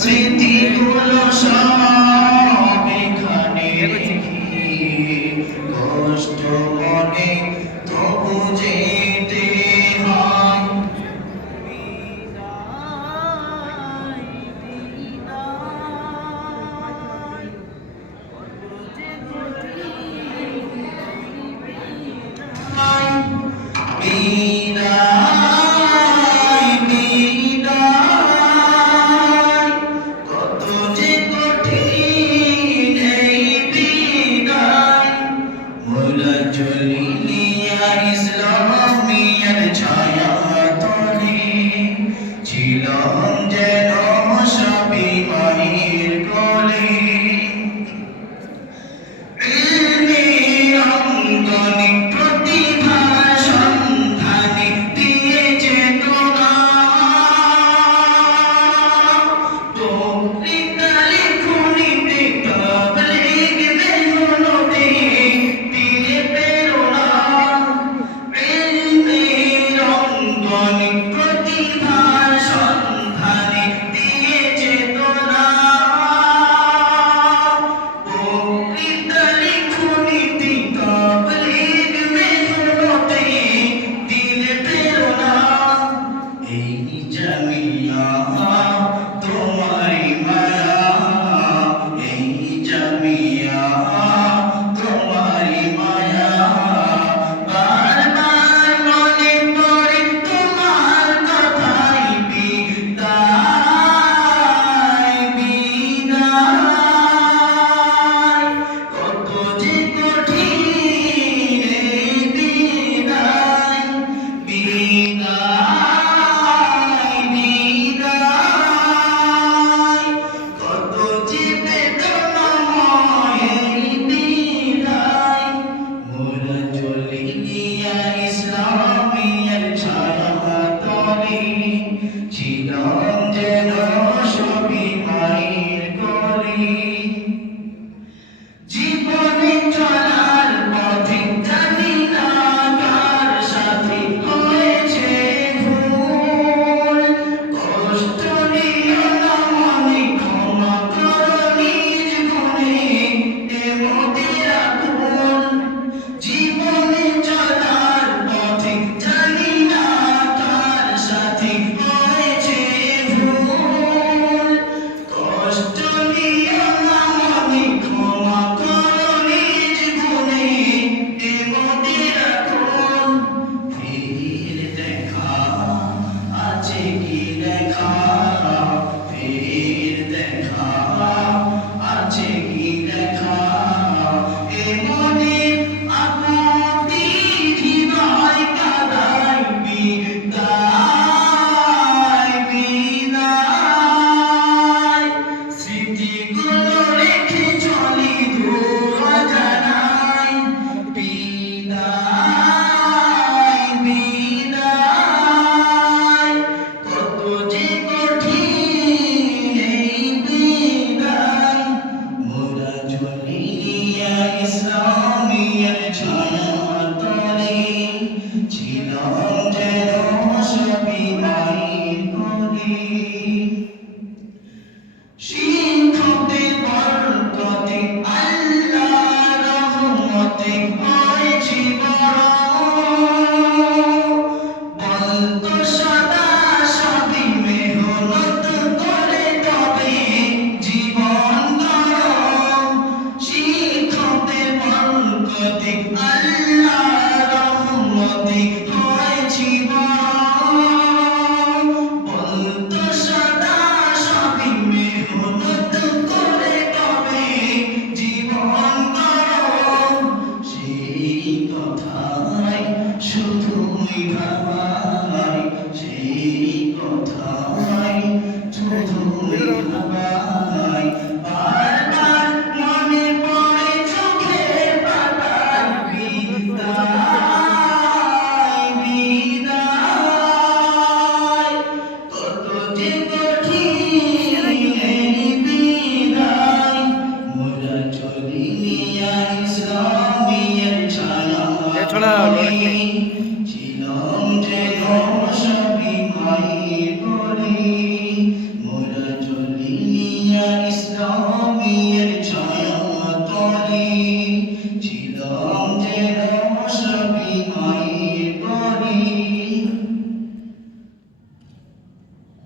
স্মৃতিগুলো সব এখানে কষ্ট মনে তবু যেতে হয়। বিদায় বিদায় কত যে কঠিন এই বিদায় মোরা চলিয়া ইসলামিয়ার ছায়া তলে ছিলাম যেন সবই মায়ের কোলে অঙ্গনে প্রতিভা সন্ধানে দিয়েছে তোরা বক্তৃতা লিখনিতে তাবলীগ মেহনতে দিলে প্রেরণা অঙ্গনে প্রতিভা সন্ধানে দিয়েছে তোরা বক্তৃতা লিখনিতে তাবলীগ মেহনতে দিলে প্রেরণা এই জামিয়া তোমারি মায়া এই জামিয়া তোমারি মায়া বারবার মনে পড়ে তোমার কথাই বিদায় বিদায় কত যে কঠিন এই বিদায় বিদায় বিদায় কত যে বেদনাময় এই বিদায় মোরা চলিয়া ইসলামিয়ার ছায়া তলে ছিলাম যেন সবই মায়ের কোলে জীবনে চলার পথে জানি না কার সাথে হয়েছে ভুল কষ্ট নিও না মনে ক্ষমা করো নিজ গুণে এ মোদের আকুল জীবনে চলার পথে জানি না কার সাথে হয়েছে ভুল কষ্ট নিও না মনে ক্ষমা করো নিজ গুণে এ মোদের আকুল ফের দেখা আছে কি দেখা ফের দেখা আছে কি দেখা এ মনে আকুতি হৃদয় কাদায় বিদায় বিদায় স্মৃতিগুলো রেখে চলি দূর অজানায় বিদায় বিদায় কত যে কঠিন এই বিদায় মোরা চলিয়া ইসলামিয়ার ছায়া তলে ছিলাম যেন সবই মায়ের কোলে শিক্ষকদের বরকতে আল্লাহর রহমতে হয়েছি বড় বলতো সদা সবই মেহনত করে তবে জীবন গড়ো শিক্ষকদের বরকতে আল্লাহর রহমতে হয়েছি বড় বলতো সদা সবই মেহনত করে তবে জীবন গড়ো সেই কথাই শুধুই ভাবাই সেই কথাই শুধুই ভাবাই বারবার মনে পড়ে চোখের পাতায় বিদায় বিদায় কত যে কঠিন এই বিদায় মোরা চলিয়া ইসলামিয়ার ছায়া তলে ছিলাম যেন সবই মায়ের কোলে।